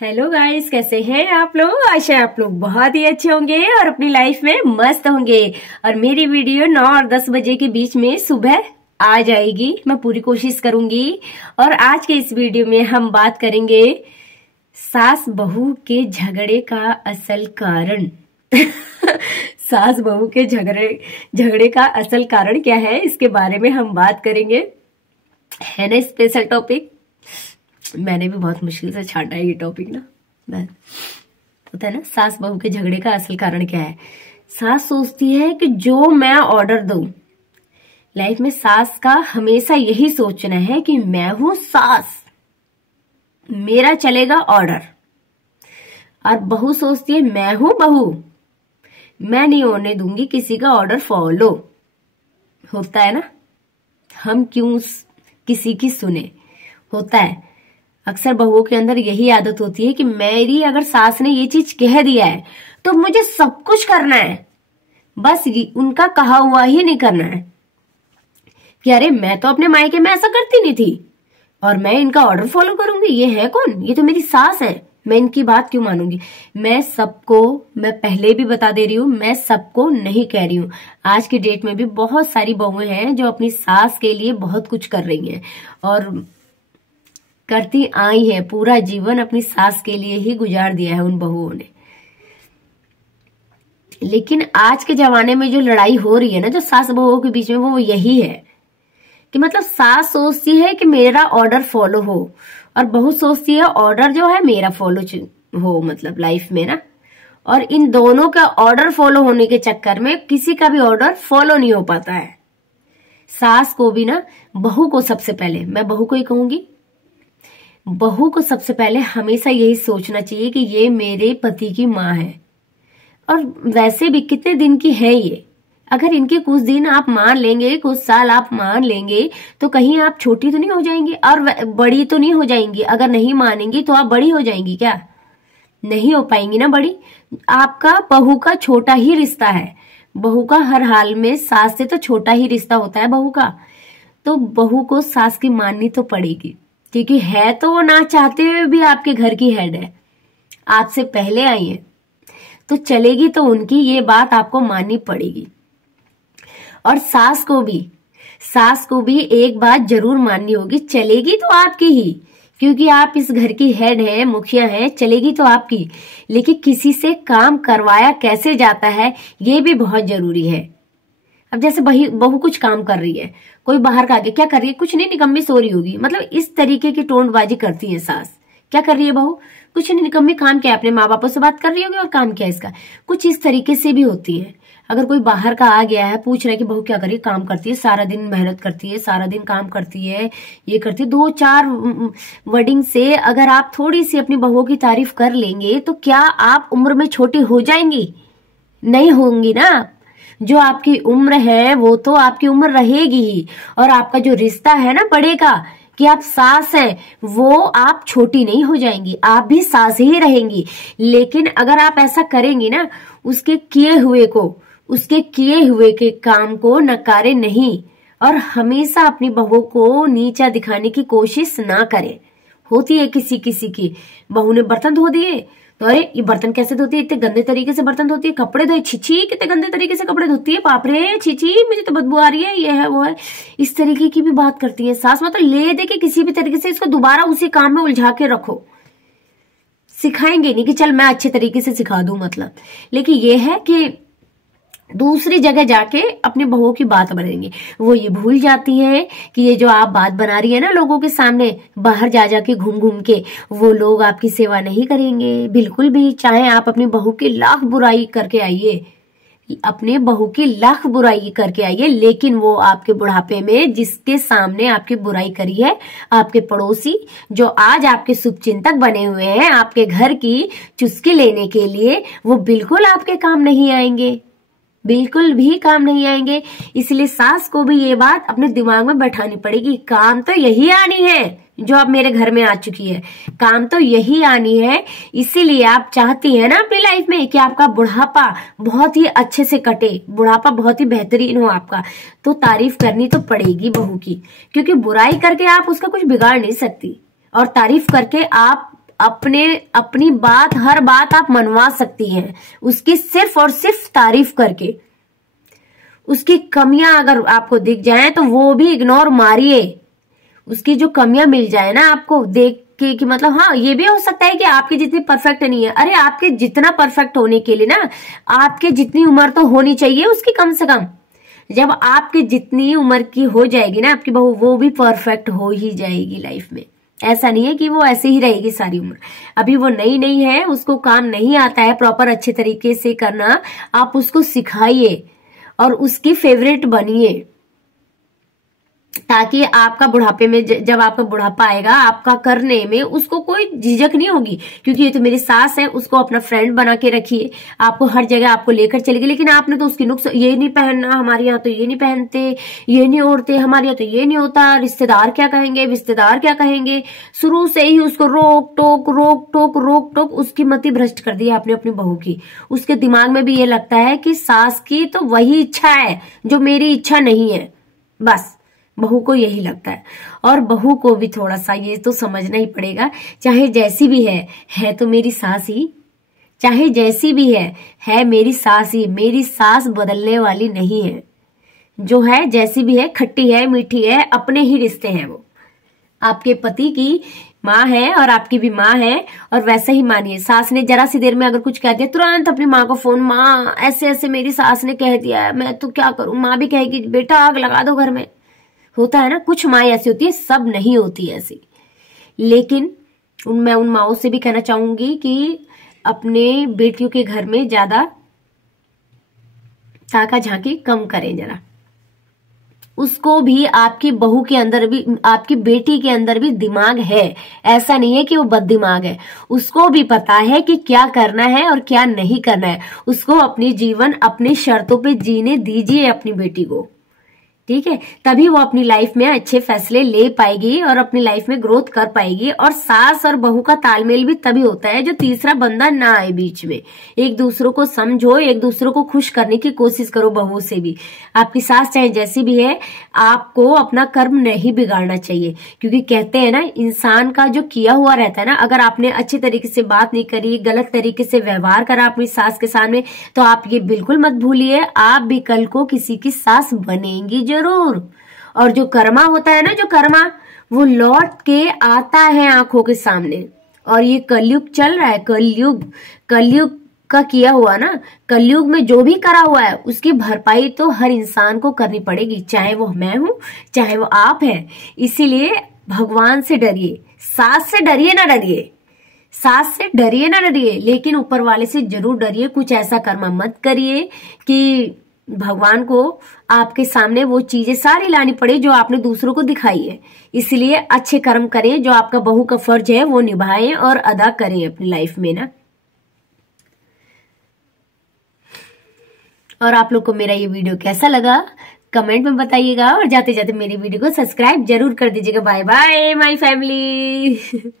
Hello guys, कैसे हैं आप लोग। आशा है आप लोग बहुत ही अच्छे होंगे और अपनी लाइफ में मस्त होंगे। और मेरी वीडियो 9 और 10 बजे के बीच में सुबह आ जाएगी, मैं पूरी कोशिश करूंगी। और आज के इस वीडियो में हम बात करेंगे सास बहू के झगड़े का असल कारण। सास बहू के झगड़े का असल कारण क्या है, इसके बारे में हम बात करेंगे। है ना स्पेशल टॉपिक। मैंने भी बहुत मुश्किल से छाटा है ये टॉपिक ना। होता है ना, सास बहू के झगड़े का असल कारण क्या है। सास सोचती है कि जो मैं ऑर्डर दूं, लाइफ में सास का हमेशा यही सोचना है कि मैं हूं सास, मेरा चलेगा ऑर्डर। और बहू सोचती है मैं हूं बहू, मैं नहीं होने दूंगी किसी का ऑर्डर फॉलो। होता है ना, हम क्यों किसी की सुने। होता है अक्सर बहुओं के अंदर यही आदत होती है कि मेरी अगर सास ने ये चीज कह दिया है तो मुझे सब कुछ करना है, बस उनका कहा हुआ ही नहीं करना है। कि अरे मैं तो अपने मायके में ऐसा करती नहीं थी और मैं इनका ऑर्डर फॉलो करूंगी। ये है कौन, ये तो मेरी सास है, मैं इनकी बात क्यों मानूंगी। मैं पहले भी बता दे रही हूँ, मैं सबको नहीं कह रही हूँ। आज की डेट में भी बहुत सारी बहुएं हैं जो अपनी सास के लिए बहुत कुछ कर रही हैं और करती आई है। पूरा जीवन अपनी सास के लिए ही गुजार दिया है उन बहुओं ने। लेकिन आज के जमाने में जो लड़ाई हो रही है ना, जो सास बहुओं के बीच में, वो यही है कि मतलब सास सोचती है कि मेरा ऑर्डर फॉलो हो और बहू सोचती है ऑर्डर जो है मेरा फॉलो हो, मतलब लाइफ में ना। और इन दोनों का ऑर्डर फॉलो होने के चक्कर में किसी का भी ऑर्डर फॉलो नहीं हो पाता है। सास को भी ना, बहू को सबसे पहले, मैं बहू को ही कहूंगी, बहू को सबसे पहले हमेशा यही सोचना चाहिए कि ये मेरे पति की माँ है। और वैसे भी कितने दिन की है ये, अगर इनके कुछ दिन आप मान लेंगे, कुछ साल आप मान लेंगे, तो कहीं आप छोटी तो नहीं हो जाएंगी और बड़ी तो नहीं हो जाएंगी। अगर नहीं मानेंगी तो आप बड़ी हो जाएंगी क्या, नहीं हो पाएंगी ना बड़ी। आपका बहू का छोटा ही रिश्ता है, बहू का हर हाल में सास से तो छोटा ही रिश्ता होता है बहू का। तो बहू को सास की माननी तो पड़ेगी, क्योंकि है तो वो ना चाहते हुए भी आपके घर की हेड है, आपसे पहले आई है, तो चलेगी तो उनकी, ये बात आपको माननी पड़ेगी। और सास को भी एक बात जरूर माननी होगी, चलेगी तो आपकी ही, क्योंकि आप इस घर की हेड हैं, मुखिया हैं, चलेगी तो आपकी। लेकिन किसी से काम करवाया कैसे जाता है ये भी बहुत जरूरी है। अब जैसे बहू कुछ काम कर रही है, कोई बाहर का आगे क्या कर रही है, कुछ नहीं, निकम्मी सो रही होगी, मतलब इस तरीके की टोंटबाजी करती है सास। क्या कर रही है बहू, कुछ नहीं, निकम्मी काम क्या है, अपने माँ बापों से बात कर रही होगी और काम क्या है इसका। कुछ इस तरीके से भी होती है। अगर कोई बाहर का आ गया है, पूछ रहा है कि बहू क्या कर रही है, काम करती है, सारा दिन मेहनत करती है, सारा दिन काम करती है, ये करती है, 2-4 वर्डिंग से अगर आप थोड़ी सी अपनी बहुओं की तारीफ कर लेंगे तो क्या आप उम्र में छोटी हो जाएंगी, नहीं होंगी ना। जो आपकी उम्र है वो तो आपकी उम्र रहेगी ही, और आपका जो रिश्ता है ना बढ़ेगा कि आप सास हैं, वो आप छोटी नहीं हो जाएंगी, आप भी सास ही रहेंगी। लेकिन अगर आप ऐसा करेंगी ना, उसके किए हुए के काम को नकारे नहीं, और हमेशा अपनी बहू को नीचा दिखाने की कोशिश ना करें। होती है किसी की, बहू ने बर्तन धो दिए तो अरे ये बर्तन कैसे धोती है, इतने गंदे तरीके से बर्तन धोती है, कपड़े धोए, छिछी कितने गंदे तरीके से कपड़े धोती है, बाप रे छिछी मुझे तो बदबू आ रही है, ये है वो है। इस तरीके की भी बात करती है सास। मतलब ले दे के किसी भी तरीके से इसको दोबारा उसी काम में उलझा के रखो। सिखाएंगे नहीं कि चल मैं अच्छे तरीके से सिखा दूं, मतलब। लेकिन ये है कि दूसरी जगह जाके अपने बहुओं की बात बनाएंगे। वो ये भूल जाती हैं कि ये जो आप बात बना रही है ना लोगों के सामने, बाहर जा जाके घूम के, वो लोग आपकी सेवा नहीं करेंगे बिल्कुल भी। चाहे आप अपनी बहू की लाख बुराई करके आइए, अपने बहू की लाख बुराई करके आइए, लेकिन वो आपके बुढ़ापे में जिसके सामने आपकी बुराई करी है, आपके पड़ोसी जो आज आपके शुभचिंतक बने हुए हैं, आपके घर की चुस्की लेने के लिए, वो बिल्कुल आपके काम नहीं आएंगे, बिल्कुल भी काम नहीं आएंगे। इसलिए सास को भी ये बात अपने दिमाग में बैठानी पड़ेगी, काम तो यही आनी है जो अब मेरे घर में आ चुकी है, काम तो यही आनी है। इसीलिए आप चाहती हैं ना अपनी लाइफ में कि आपका बुढ़ापा बहुत ही अच्छे से कटे, बुढ़ापा बहुत ही बेहतरीन हो आपका, तो तारीफ करनी तो पड़ेगी बहू की, क्योंकि बुराई करके आप उसका कुछ बिगाड़ नहीं सकती और तारीफ करके आप अपनी बात, हर बात आप मनवा सकती हैं उसकी सिर्फ और सिर्फ तारीफ करके। उसकी कमियां अगर आपको दिख जाए तो वो भी इग्नोर मारिए। उसकी जो कमियां मिल जाए ना आपको देख के कि मतलब हाँ ये भी हो सकता है कि आपकी जितनी परफेक्ट नहीं है। अरे आपके जितना परफेक्ट होने के लिए ना आपके जितनी उम्र तो होनी चाहिए उसकी कम से कम। जब आपकी जितनी उम्र की हो जाएगी ना आपकी बहू, वो भी परफेक्ट हो ही जाएगी लाइफ में। ऐसा नहीं है कि वो ऐसे ही रहेगी सारी उम्र। अभी वो नई नई है, उसको काम नहीं आता है प्रॉपर अच्छे तरीके से करना, आप उसको सिखाइए और उसकी फेवरेट बनिए, ताकि आपका बुढ़ापे में जब आपका बुढ़ापा आएगा आपका करने में उसको कोई झिझक नहीं होगी। क्योंकि ये तो मेरी सास है, उसको अपना फ्रेंड बना के रखिए, आपको हर जगह आपको लेकर चलेगी। लेकिन आपने तो उसकी नुक्स, ये नहीं पहनना, हमारे यहाँ तो ये नहीं पहनते, ये नहीं ओढ़ते, हमारे यहाँ तो ये नहीं होता, रिश्तेदार क्या कहेंगे, रिश्तेदार क्या कहेंगे, शुरू से ही उसको रोक टोक उसकी मति भ्रष्ट कर दी आपने अपनी बहू की। उसके दिमाग में भी ये लगता है कि सास की तो वही इच्छा है जो मेरी इच्छा नहीं है, बस बहू को यही लगता है। और बहू को भी थोड़ा सा ये तो समझना ही पड़ेगा, चाहे जैसी भी है तो मेरी सास ही, चाहे जैसी भी है मेरी सास ही। मेरी सास बदलने वाली नहीं है, जो है जैसी भी है, खट्टी है मीठी है, अपने ही रिश्ते हैं वो। आपके पति की माँ है और आपकी भी माँ है, और वैसे ही मानिए। सास ने जरा सी देर में अगर कुछ कह दिया तुरंत अपनी माँ को फोन, माँ ऐसे ऐसे मेरी सास ने कह दिया है, मैं तो क्या करूं। माँ भी कहेगी बेटा आग लगा दो घर में। होता है ना, कुछ माँ ऐसी होती है, सब नहीं होती ऐसी। लेकिन मैं उन माओं से भी कहना चाहूंगी कि अपने बेटियों के घर में ज्यादा ताका झांकी कम करें जरा। उसको भी आपकी बहू के अंदर भी, आपकी बेटी के अंदर भी दिमाग है, ऐसा नहीं है कि वो बददिमाग है। उसको भी पता है कि क्या करना है और क्या नहीं करना है। उसको अपनी जीवन अपनी शर्तों पे जीने दीजिए अपनी बेटी को, ठीक है। तभी वो अपनी लाइफ में अच्छे फैसले ले पाएगी और अपनी लाइफ में ग्रोथ कर पाएगी। और सास और बहू का तालमेल भी तभी होता है जो तीसरा बंदा ना आए बीच में। एक दूसरों को समझो, एक दूसरों को खुश करने की कोशिश करो बहू से भी। आपकी सास चाहे जैसी भी है, आपको अपना कर्म नहीं बिगाड़ना चाहिए। क्योंकि कहते हैं ना, इंसान का जो किया हुआ रहता है ना, अगर आपने अच्छे तरीके से बात नहीं करी, गलत तरीके से व्यवहार करा अपनी सास के सामने, तो आप ये बिल्कुल मत भूलिए आप भी कल को किसी की सास बनेंगी जरूर। और जो कर्मा होता है ना, जो कर्मा, वो लौट के आता है आंखों के सामने। और ये कलयुग चल रहा है, कलयुग का किया हुआ ना, कलयुग में जो भी करा हुआ है उसकी भरपाई तो हर इंसान को करनी पड़ेगी, चाहे वो मैं हूं चाहे वो आप है। इसीलिए भगवान से डरिए, सास से डरिए ना डरिए, सास से डरिए ना डरिए, लेकिन ऊपर वाले से जरूर डरिए। कुछ ऐसा कर्म मत करिए कि भगवान को आपके सामने वो चीजें सारी लानी पड़े जो आपने दूसरों को दिखाई है। इसलिए अच्छे कर्म करें, जो आपका बहू का फर्ज है वो निभाएं और अदा करें अपनी लाइफ में ना। और आप लोग को मेरा ये वीडियो कैसा लगा कमेंट में बताइएगा, और जाते जाते मेरी वीडियो को सब्सक्राइब जरूर कर दीजिएगा। Bye bye my family.